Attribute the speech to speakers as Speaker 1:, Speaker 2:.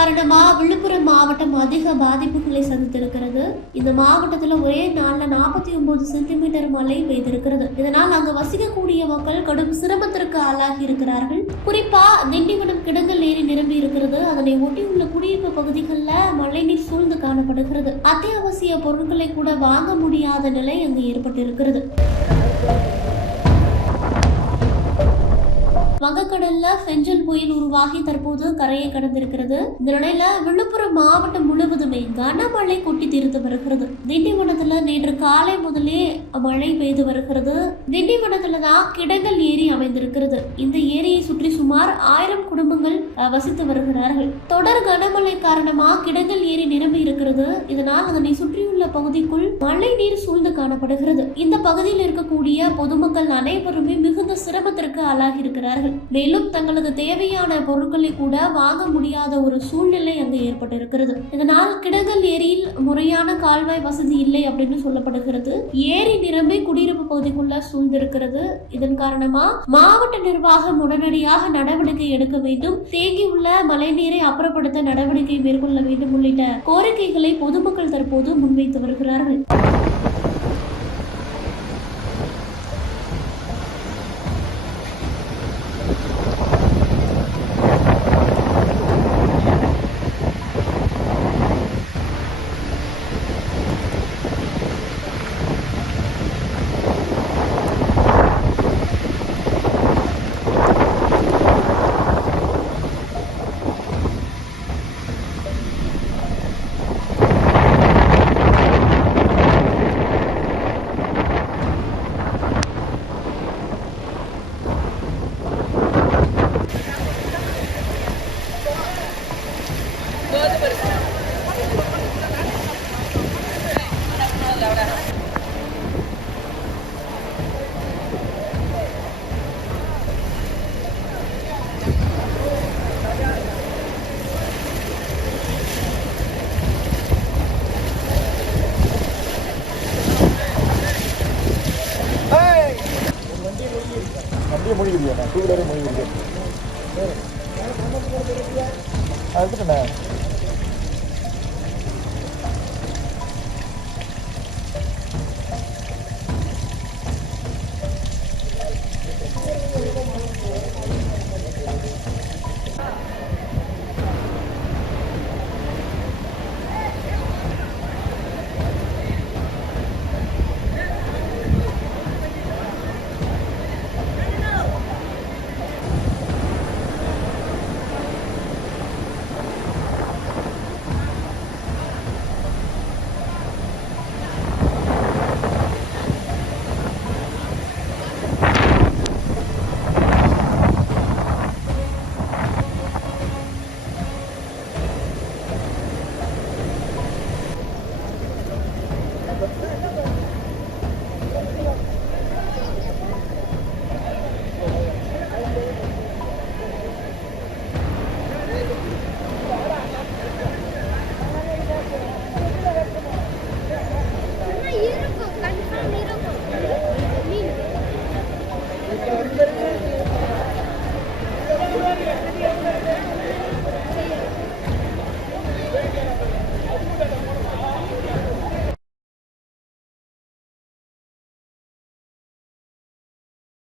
Speaker 1: காரணமா விழுப்புரம் மாவட்டம் அதிக பாதிப்புகளை சந்தித்திருக்கிறது. இந்த மாவட்டத்துல ஒரே நாள்ல நாற்பத்தி ஒன்பது சென்டிமீட்டர் மழை பெய்திருக்கிறது. இதனால் அங்கு வசிக்கக்கூடிய மக்கள் கடும் சிரமத்திற்கு ஆளாகி இருக்கிறார்கள். குறிப்பா திண்டிவனம் கிடங்கல் ஏரி நிரம்பி இருக்கிறது. அதனை ஒட்டியுள்ள குடியிருப்பு பகுதிகளில் மழைநீர் சூழ்ந்து காணப்படுகிறது. அத்தியாவசிய பொருட்களை கூட வாங்க முடியாத நிலை அங்கு ஏற்பட்டிருக்கிறது. வங்கக்கடல்ல செஞ்சல் புயல் உருவாகி தற்போது கரையை கடந்திருக்கிறது. இந்த நிலையில விழுப்புரம் மாவட்டம் முழுவதுமே கனமழை கொட்டி தீர்த்து வருகிறது. திண்டிவனத்துல நேற்று காலை முதலே மழை பெய்து வருகிறது. திண்டிவனத்துல தான் கிடங்கல் ஏரி அமைந்திருக்கிறது. இந்த சுமார் ஆயிரம் குடும்பங்கள் வசித்து வருகிறார்கள். தொடர் கனமழை காரணமாக கிடங்கள் ஏரி நிரம்பி இருக்கிறது. இதனால் அதனை சுற்றியுள்ள பகுதிக்குள் மழை நீர் சூழ்ந்து காணப்படுகிறது. இந்த பகுதியில் இருக்கக்கூடிய பொதுமக்கள் அனைவருமே மிகுந்த சிரமத்திற்கு ஆளாகி இருக்கிறார்கள் மேலும் தங்களது தேவையான பொருட்களை கூட வாங்க முடியாத ஒரு சூழ்நிலை அங்கு ஏற்பட்டிருக்கிறது. இதனால் கிடங்கல் ஏரி முறையான கால்வாய் வசதி இல்லை அப்படின்னு சொல்லப்படுகிறது. ஏரி நிரம்பி குடியிருப்பு பகுதிக்குள்ள சூழ்ந்திருக்கிறது. இதன் காரணமா மாவட்ட நிர்வாகம் உடனடியாக நடவடிக்கை எடுக்க வேண்டும். தேங்கியுள்ள மழைநீரை அப்புறப்படுத்த நடவடிக்கை மேற்கொள்ள வேண்டும் உள்ளிட்ட கோரிக்கைகளை பொதுமக்கள் தற்போது முன்வைத்து வருகிறார்கள்.
Speaker 2: வண்டியை மூழ்கிடுவியா நான் டூ வீலரே மூழ்கிடுவேன் எடுத்துட்டேண்ணே